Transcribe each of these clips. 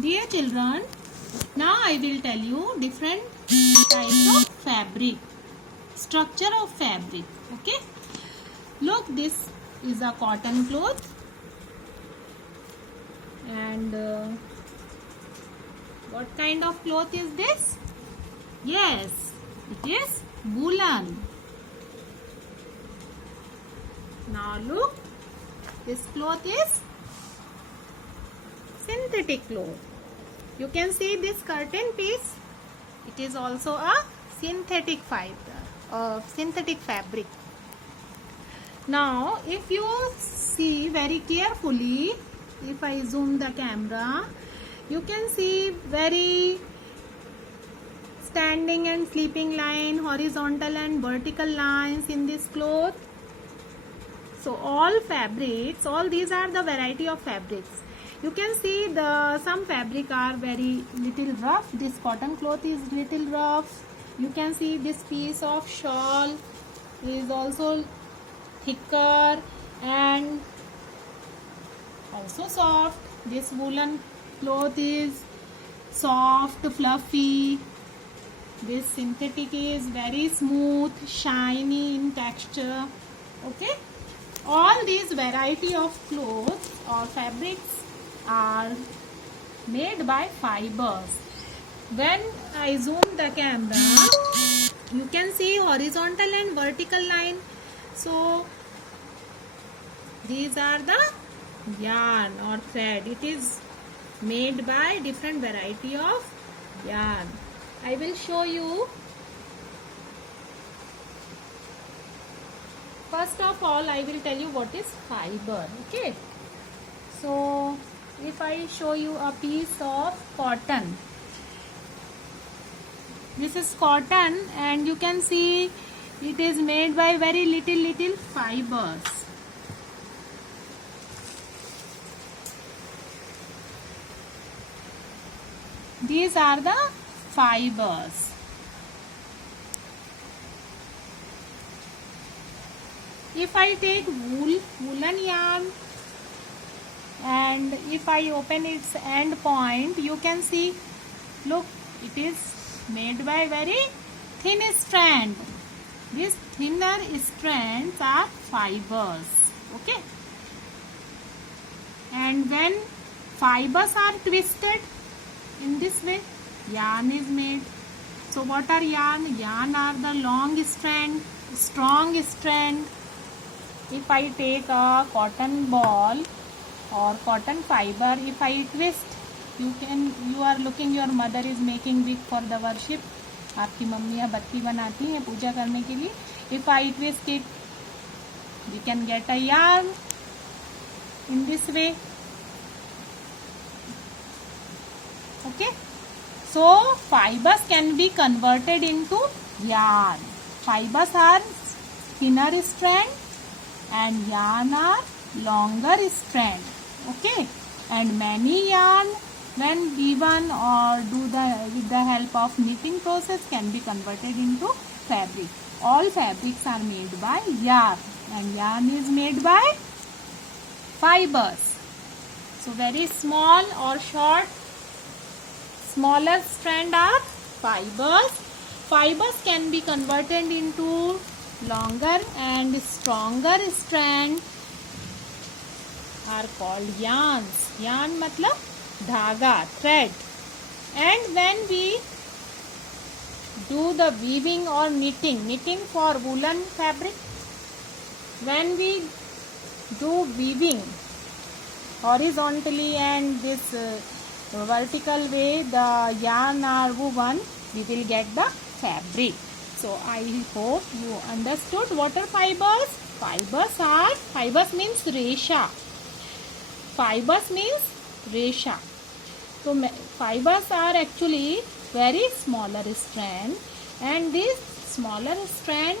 Dear children, now I will tell you different types of fabric, structure of fabric. Okay, look, this is a cotton cloth, and what kind of cloth is this? Yes, it is woolen. Now look, this cloth is synthetic cloth. You can see this curtain piece. It is also a synthetic fiber, synthetic fabric. Now, if you see very carefully, if I zoom the camera, you can see very standing and sleeping line, horizontal and vertical lines in this cloth. So all fabrics, all these are the variety of fabrics. You can see some fabric are very little rough. This cotton cloth is little rough. You can see this piece of shawl is also thicker and also soft. This woolen cloth is soft, fluffy. This synthetic is very smooth, shiny in texture. Okay, all these variety of clothes or fabrics are made by fibers. When I zoom the camera, you can see horizontal and vertical line. So these are the yarn or thread. It is made by different variety of yarn. I will show you. First of all, I will tell you what is fiber. Okay, so if I show you a piece of cotton, this is cotton, and you can see it is made by very little fibers. These are the fibers. If I take woolen yarn and if I open its end point, you can see, look, it is made by very thin strand. These thinner strands are fibers. Okay, and when fibers are twisted in this way, yarn is made. So what are yarn? Yarn are the long strand, strong strand. If I take a cotton ball or cotton fiber, if I twist, you are looking, your mother is making wick for the worship. आपकी मम्मियाँ बत्ती बनाती हैं पूजा करने के लिए. If I twist it, we can get a yarn in this way. Okay, so fibers can be converted into yarn. Fibers are thinner strand and yarn are longer strand. Okay, and many yarn, when weaven or with the help of knitting process, can be converted into fabric. All fabrics are made by yarn, and yarn is made by fibers. So very small or short, smaller strand are fibers. Fibers can be converted into longer and stronger strand are called yarns. Yarn matlab dhaga, thread. And when we do the weaving or knitting for woolen fabric, when we do weaving horizontally and this vertical way, the yarn are woven, we will get the fabric. So I hope you understood what are fibers. Fibers means resha. Fibers means resha. So fibers are actually very smaller strand, and these smaller strand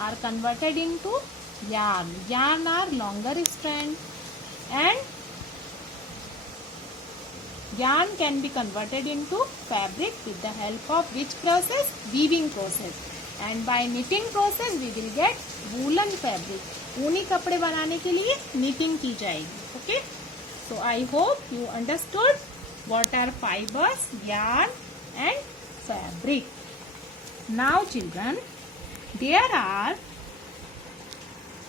are converted into yarn. Yarn are longer strand, and yarn can be converted into fabric with the help of which process? Weaving process. And by knitting process we will get woolen fabric. ऊनी कपड़े बनाने के लिए knitting की जाएगी. Okay, so I hope you understood. What are fibers? Yarn and fabric. Now children, there are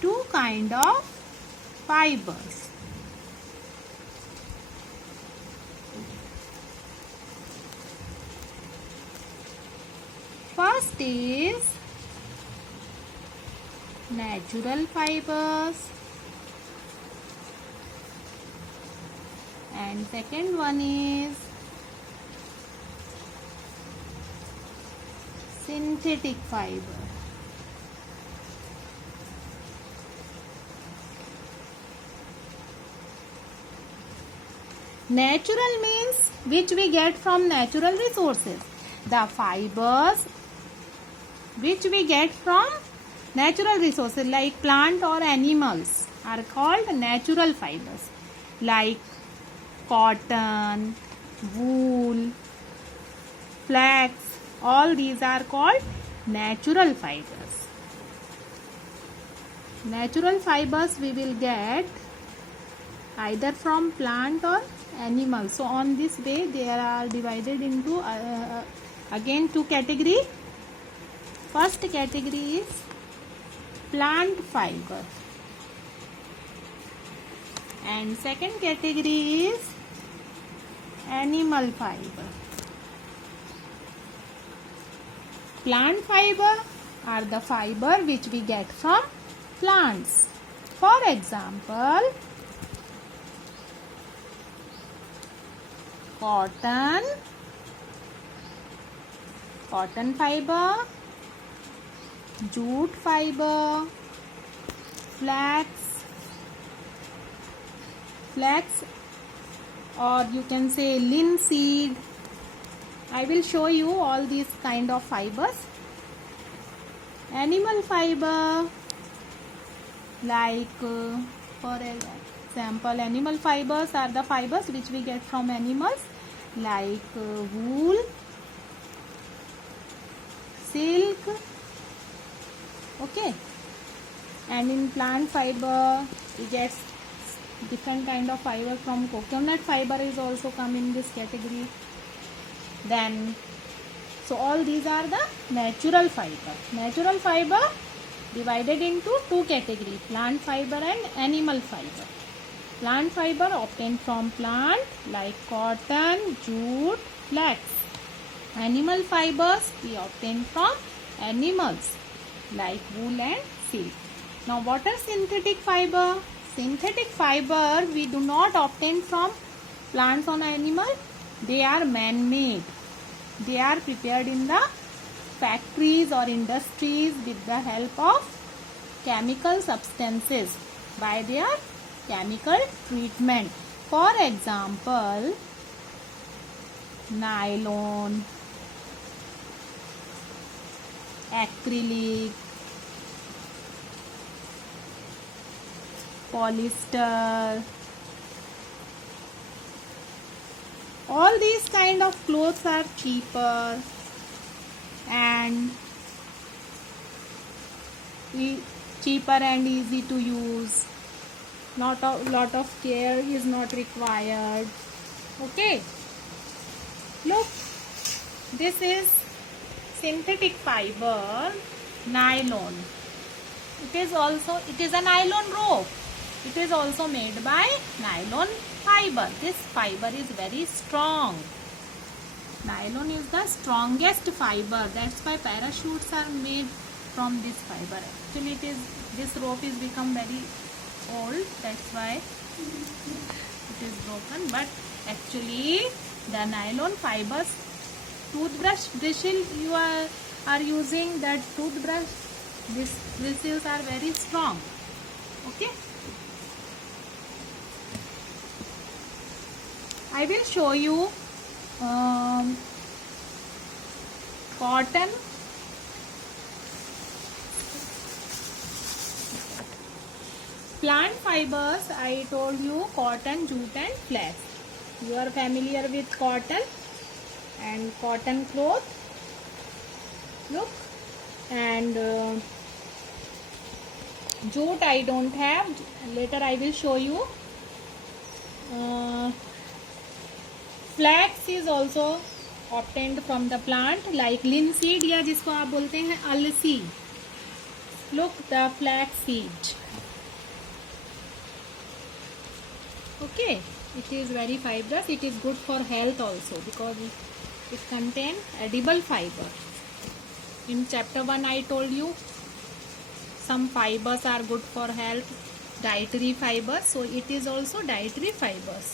two kind of fibers. First is natural fibers and second one is synthetic fiber. Natural means which we get from natural resources. The fibers which we get from natural resources like plant or animals are called natural fibers, like cotton, wool, flax. All these are called natural fibers. Natural fibers we will get either from plant or animal. So on this way they are divided into again two categories. First category is plant fiber and second category is animal fiber. Plant fiber are the fiber which we get from plants. For example, cotton fiber, jute fiber, flax or you can say linseed. I will show you all these kind of fibers. Animal fiber, like for example, animal fibers are the fibers which we get from animals, like wool, silk. Okay, and in plant fiber we get different kind of fiber from coconut fiber is also come in this category. Then so all these are the natural fiber. Natural fiber divided into two categories, plant fiber and animal fiber. Plant fiber obtained from plant like cotton, jute, flax. Animal fibers we obtain from animals like wool and silk. Now what are synthetic fiber? Synthetic fiber we do not obtain from plants or animal. They are man-made. They are prepared in the factories or industries with the help of chemical substances by their chemical treatment. For example, nylon, acrylic, polyester. All these kind of clothes are cheaper and easy to use. Lot of care is not required. Okay. Look, this is synthetic fiber, nylon. It is a nylon rope. It is also made by nylon fiber. This fiber is very strong. Nylon is the strongest fiber. That's why parachutes are made from this fiber. Actually, this rope is become very old. That's why it is broken. But actually, the nylon fibers, toothbrush bristle you are using, that toothbrush, these bristles are very strong. Okay. I will show you cotton, plant fibers. I told you cotton, jute and flax. You are familiar with cotton and cotton cloth. Look, and jute I don't have. Later I will show you. Flax is also obtained from the plant like linseed या जिसको आप बोलते हैं अलसी. Look the flax seed. Okay, it is very fibrous. It is good for health also because it contains edible fiber. In chapter 1 I told you some fibers are good for health, dietary fibers. So it is also dietary fibers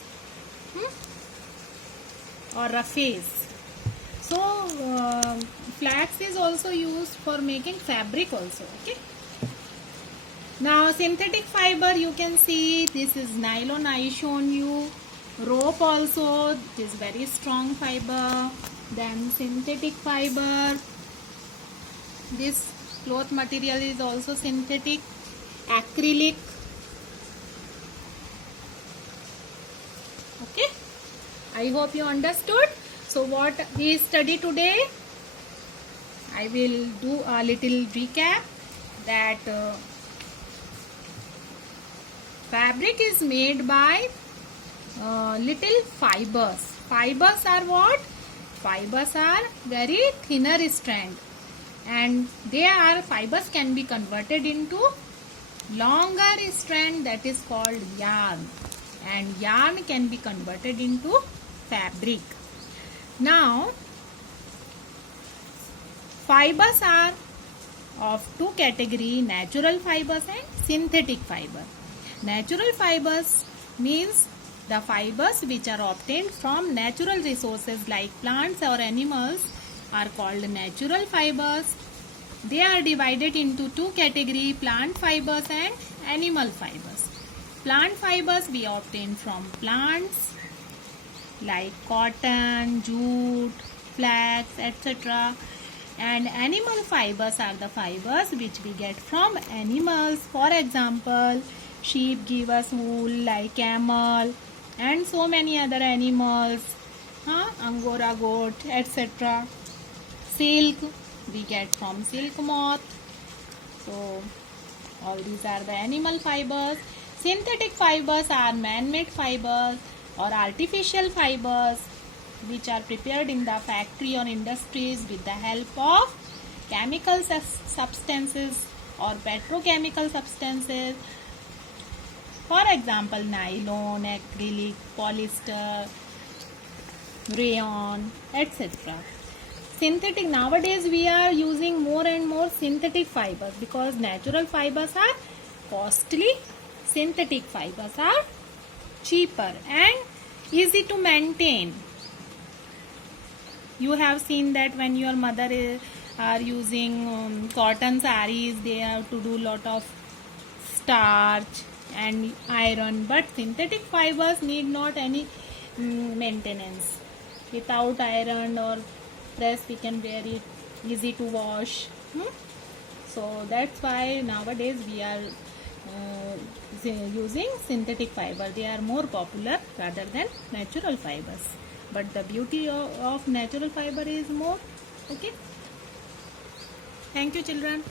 or roughage. So flax is also used for making fabric also. Okay. Now synthetic fiber, you can see this is nylon I shown you. Rope also, it is very strong fiber. Then synthetic fiber. This cloth material is also synthetic. Acrylic. Okay. I hope you understood. So what we study today, I will do a little recap that fabric is made by little fibers. Fibers are what? Fibers are very thinner strand, and fibers can be converted into longer strand, that is called yarn, and yarn can be converted into fabric. Now fibers are of two category, natural fibers and synthetic fiber. Natural fibers means the fibers which are obtained from natural resources like plants or animals are called natural fibers. They are divided into two category, plant fibers and animal fibers. Plant fibers we obtain from plants like cotton, jute, flax, etc. And animal fibers are the fibers which we get from animals. For example, sheep give us wool like camel and so many other animals, angora goat, etc. Silk we get from silk moth. So all these are the animal fibers. Synthetic fibers are man-made fibers or artificial fibers which are prepared in the factory or industries with the help of chemical substances or petrochemical substances. For example, nylon, acrylic, polyester, rayon, etc. Synthetic, nowadays we are using more and more synthetic fibers because natural fibers are costly. Synthetic fibers are cheaper and easy to maintain. You have seen that when your mother are using cotton sarees, they have to do lot of starch and iron, but synthetic fibers need not any maintenance. Without iron or press we can wear it, easy to wash. So that's why nowadays we are using synthetic fiber. They are more popular rather than natural fibers, but the beauty of natural fiber is more. Okay, thank you children.